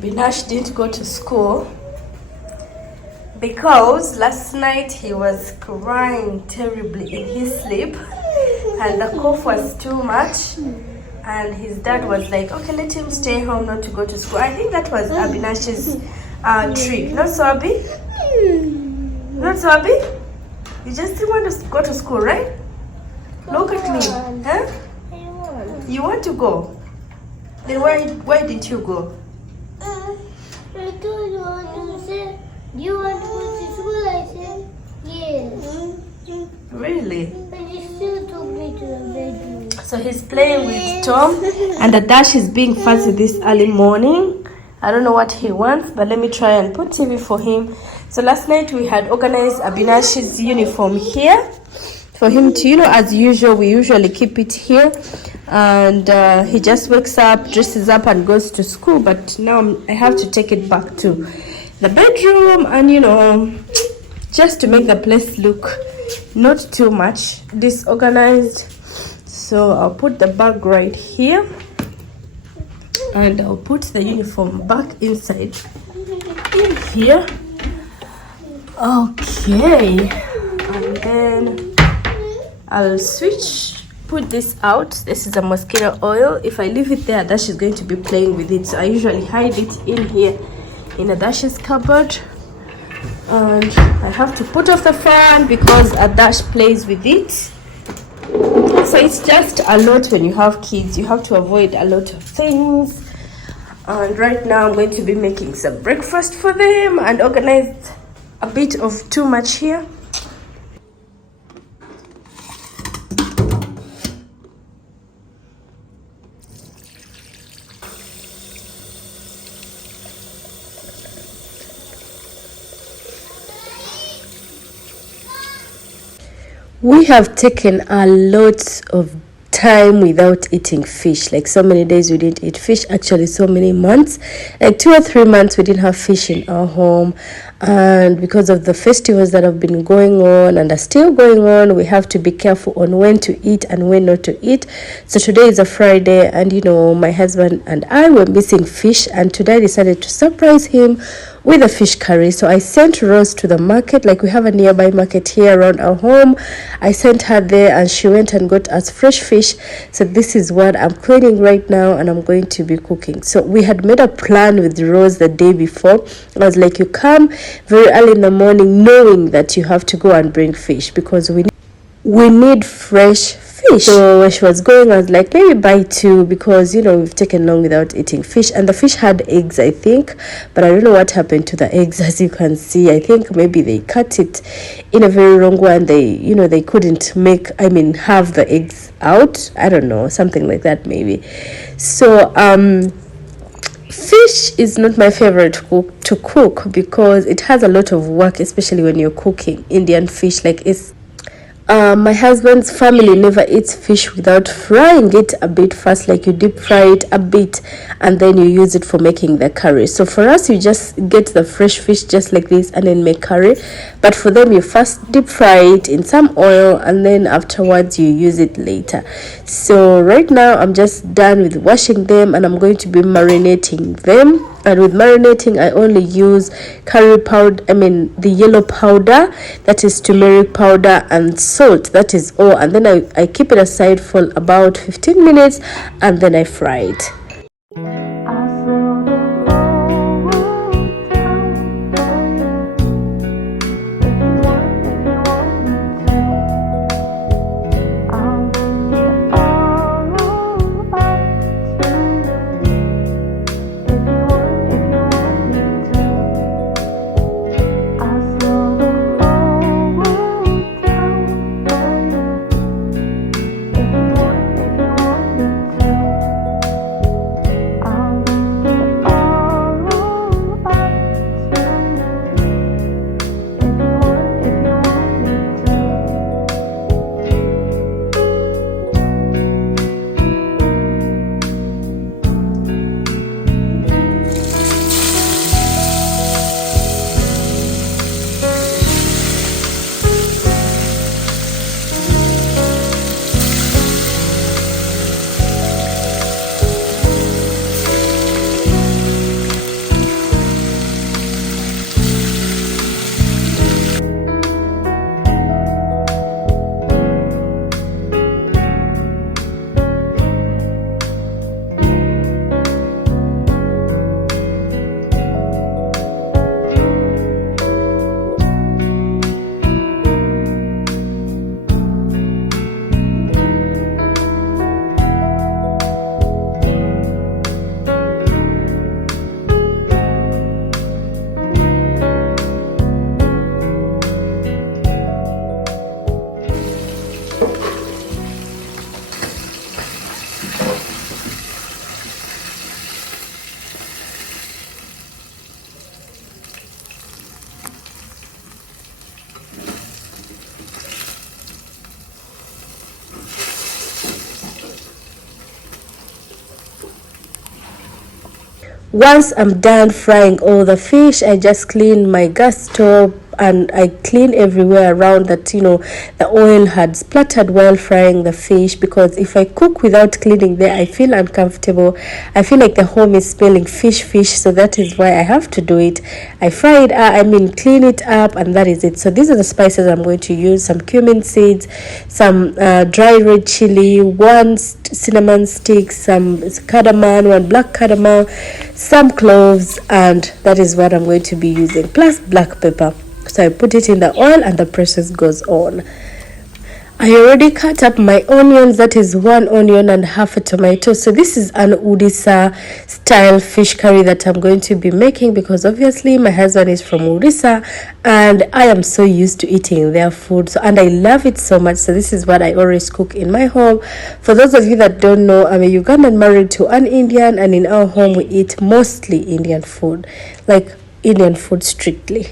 Binash didn't go to school because last night he was crying terribly in his sleep and the cough was too much, and his dad was like, okay, let him stay home, not to go to school. I think that was Binash's trick. Not so, Abi? Not so, Abi? You just still want to go to school, right? Look at me. Huh? You want to go? Then why didn't you go? I told you to say, do you want to go to school? I said, yes. Really? And he still took me to the bedroom. So he's playing with Tom, and Adash is being fussy this early morning. I don't know what he wants, but let me try and put TV for him. So last night we had organized Abinash's uniform here for him to, as usual, we usually keep it here. And he just wakes up, dresses up and goes to school, but now I have to take it back to the bedroom and just to make the place look not too much disorganized. So I'll put the bag right here and I'll put the uniform back inside in here. Okay, and then I'll put this out. This is a mosquito oil. If I leave it there, Adash is going to be playing with it, so I usually hide it in here in Adash's cupboard. And I have to put off the fan because Adash plays with it. So it's just a lot when you have kids. You have to avoid a lot of things. And right now I'm going to be making some breakfast for them and organize a bit of too much here. We have taken a lot of time without eating fish. Like so many days we didn't eat fish. Actually, so many months, like 2 or 3 months we didn't have fish in our home. And because of the festivals that have been going on and are still going on, we have to be careful on when to eat and when not to eat. So today is a Friday, and my husband and I were missing fish, and today I decided to surprise him with a fish curry. So I sent Rose to the market. Like, we have a nearby market here around our home. I sent her there and she went and got us fresh fish. So this is what I'm cleaning right now and I'm going to be cooking. So we had made a plan with Rose the day before. I was like, you come very early in the morning knowing that you have to go and bring fish because we need fresh fish. So when she was going, I was like, maybe buy 2 because we've taken long without eating fish. And the fish had eggs, I think, but I don't know what happened to the eggs. As you can see, I think maybe they cut it in a very wrong way and they couldn't have the eggs out. I don't know, something like that maybe. So fish is not my favorite to cook because it has a lot of work, especially when you're cooking Indian fish. Like, it's my husband's family never eats fish without frying it a bit first. Like, you deep fry it a bit and then you use it for making the curry. So for us, you just get the fresh fish just like this and then make curry. But for them, you first deep fry it in some oil and then afterwards you use it later. So right now I'm just done with washing them and I'm going to be marinating them. And with marinating, I only use curry powder, the yellow powder, that is turmeric powder, and salt, that is all. And then I keep it aside for about 15 minutes and then I fry it. Once I'm done frying all the fish, I just clean my gas stove and I clean everywhere around that, you know, the oil had splattered while frying the fish, because if I cook without cleaning there, I feel uncomfortable. I feel like the home is smelling fish, so that is why I have to do it. I fry it, clean it up, and that is it. So these are the spices I'm going to use: some cumin seeds, some dry red chili, one cinnamon stick, some cardamom, one black cardamom, some cloves, and that is what I'm going to be using, plus black pepper. So I put it in the oil and the process goes on. I already cut up my onions, that is 1 onion and half a tomato. So this is an Odisha style fish curry that I'm going to be making, because obviously my husband is from Odisha and I am so used to eating their food, so, and I love it so much. So this is what I always cook in my home. For those of you that don't know, I'm a Ugandan married to an Indian, and in our home we eat mostly Indian food, like Indian food strictly.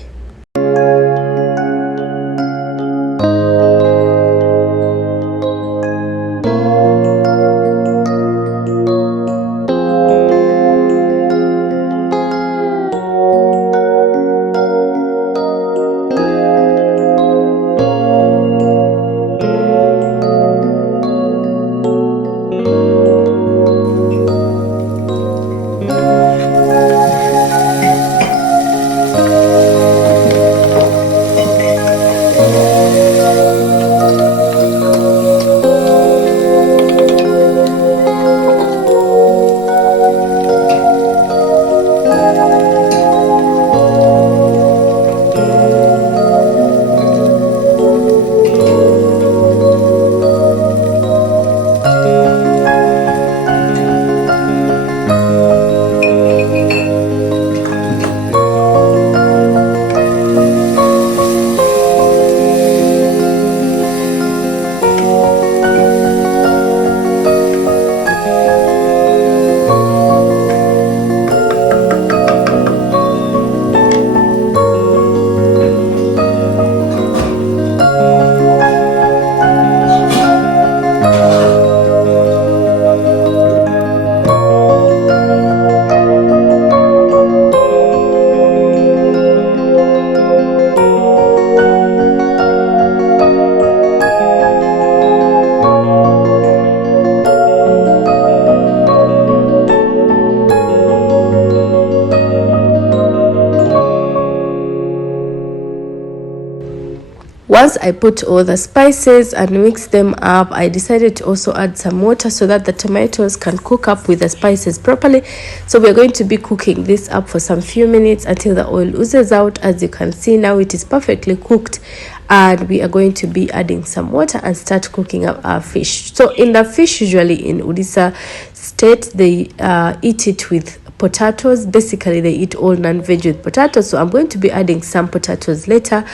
Once I put all the spices and mix them up, I decided to also add some water so that the tomatoes can cook up with the spices properly. So we're going to be cooking this up for some few minutes until the oil oozes out. As you can see now, it is perfectly cooked, and we are going to be adding some water and start cooking up our fish. So in the fish, usually in Odisha state, they eat it with potatoes. Basically they eat all non-veg with potatoes, so I'm going to be adding some potatoes later.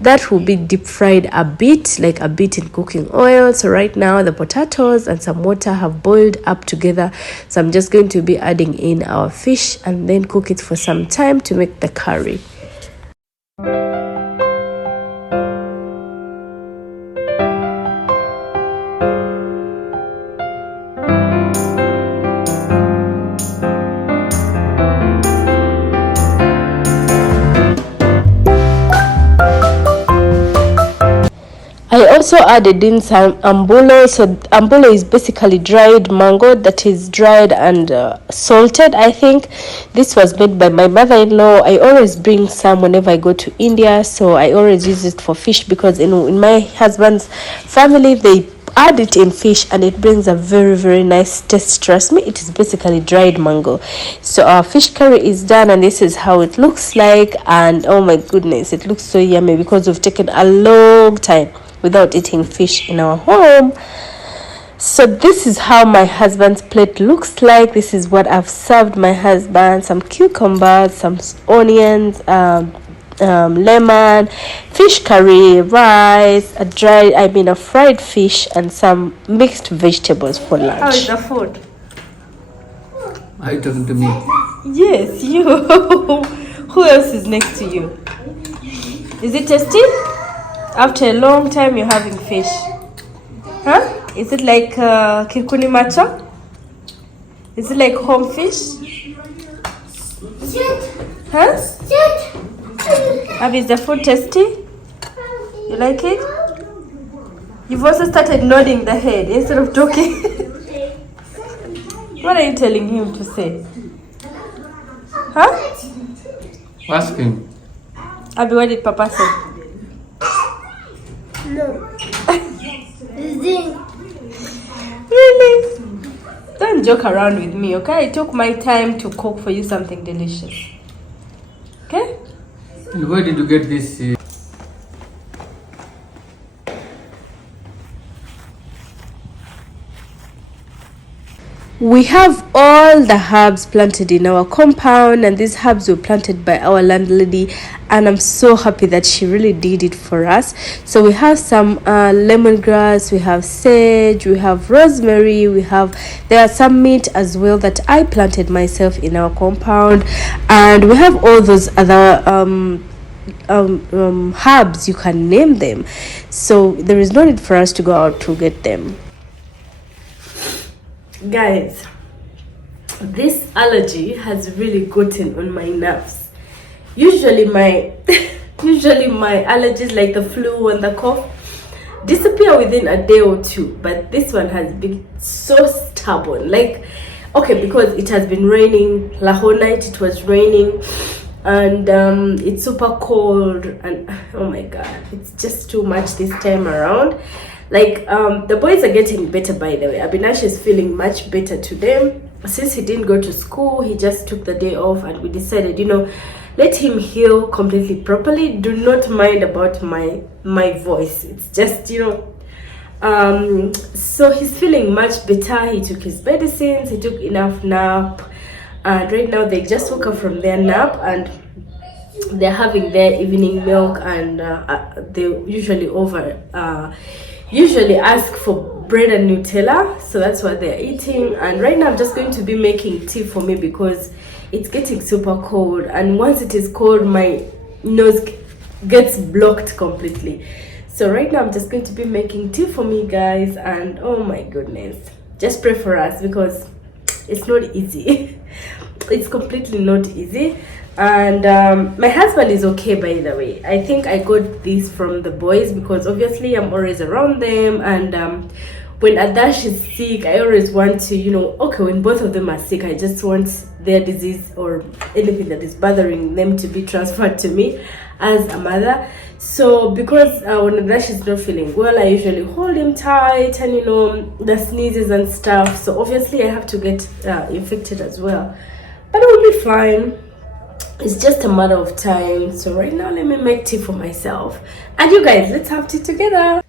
That will be deep fried a bit, like a bit in cooking oil. So right now the potatoes and some water have boiled up together, so I'm just going to be adding in our fish and then cook it for some time to make the curry. I also added in some ambulo. So ambulo is basically dried mango that is dried and salted. I think this was made by my mother-in-law. I always bring some whenever I go to India, so I always use it for fish, because in my husband's family they add it in fish and it brings a very nice taste. Trust me, it is basically dried mango. So our fish curry is done, and this is how it looks like. And oh my goodness, it looks so yummy, because we've taken a long time without eating fish in our home. So this is how my husband's plate looks like. This is what I've served my husband: some cucumbers, some onions, lemon, fish curry, rice, a fried fish, and some mixed vegetables for lunch. How is the food? Are you talking to me? Yes, you. Who else is next to you? Is it tasty? After a long time you're having fish. Huh? Is it like kikuni macho? Is it like home fish? Huh? Sit. Abby, is the food tasty? You like it? You've also started nodding the head instead of talking. What are you telling him to say? Huh? Ask him. Abby, what did Papa say? No. Zing. Really? Don't joke around with me, okay? I took my time to cook for you something delicious. Okay? And where did you get this? We have all the herbs planted in our compound, and these herbs were planted by our landlady, and I'm so happy that she really did it for us. So we have some lemongrass, we have sage, we have rosemary, there are some mint as well that I planted myself in our compound, and we have all those other herbs, you can name them, so there is no need for us to go out to get them. Guys, this allergy has really gotten on my nerves. Usually my allergies like the flu and the cough disappear within a day or two, but this one has been so stubborn. Like, okay, because it has been raining the whole night. It was raining, and it's super cold, and oh my god, it's just too much this time around. Like, the boys are getting better, by the way. Abinash is feeling much better today. Since he didn't go to school, he just took the day off, and we decided, let him heal completely properly. Do not mind about my voice. It's just, so he's feeling much better. He took his medicines, he took enough nap, and right now they just woke up from their nap, and they're having their evening milk, and they usually ask for bread and Nutella, so that's what they're eating. And right now I'm just going to be making tea for me because it's getting super cold, and once it is cold my nose gets blocked completely. So right now I'm just going to be making tea for me, guys, and oh my goodness, just pray for us because it's not easy. It's completely not easy. And my husband is okay, by the way. I think I got this from the boys because obviously I'm always around them, and when Adash is sick I always want to, okay, when both of them are sick I just want their disease or anything that is bothering them to be transferred to me as a mother. So because when Adash is not feeling well, I usually hold him tight, and the sneezes and stuff, so obviously I have to get infected as well, but it will be fine. It's just a matter of time. So right now let me make tea for myself, and you guys, let's have tea together.